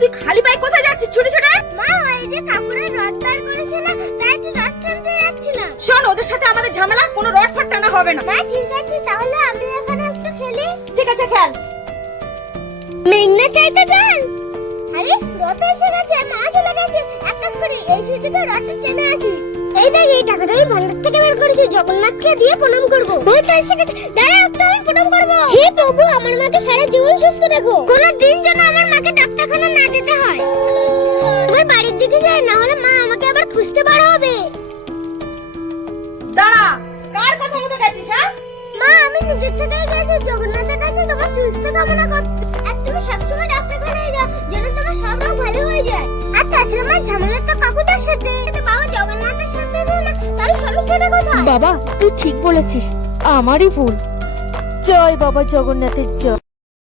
তুই খালি পায়ে কোথায় যাচ্ছিস ছুটে ছুটে? মা ওই যে কাকুরা রথ বার করেছে না, তাই একটু রথ টানতে যাচ্ছিলাম। শোন, ওদের সাথে আমাদের ঝামেলা, কোনো রড ফট টানা হবে না। মা ঠিক আছে, তাহলে আমি এখানে একটু খেলি। ঠিক আছে, খেল। মেঘনা চাইতে চল। আরে রথ এসে গেছে, মা চলে গেছে। এক কাজ করি, এই সুযোগে রথটা টেনে আসি। এই দেখ, এই টাকাটা আমি ভান্ডার থেকে বের করেছি, জগন্নাথকে দিয়ে প্রণাম করব। ওই তো এসে গেছে, দাঁড়া একটু আমি প্রণাম করব। হে প্রভু, আমার মাকে সারা জীবন সুস্থ রাখো। কোনো দিন যেন আমার মাকে ডাক্তারখানা না যেতে হয়। আমার বাড়ির দিকে যাই, না হলে মা আমাকে আবার খুঁজতে বার হবে। দাঁড়া, কার কথা মতো গেছিস? হ্যাঁ মা, আমি নিজের থেকেই গেছি জগন্নাথের কাছে তোমার সুস্থ কামনা করতে। আর তুমি সবসময় ডাক্তারখানায় যাও, যেন তোমার সব রোগ ভালো হয়ে যায়। আর তাছাড়া আমার ঝামেলা তো কাকুটার সাথে, বাবা জগন্নাথের সাথে না, তার সমস্যাটা কোথায়? বাবা, তুই ঠিক বলেছিস, আমারই ভুল। জয় বাবা জগন্নাথের জয়।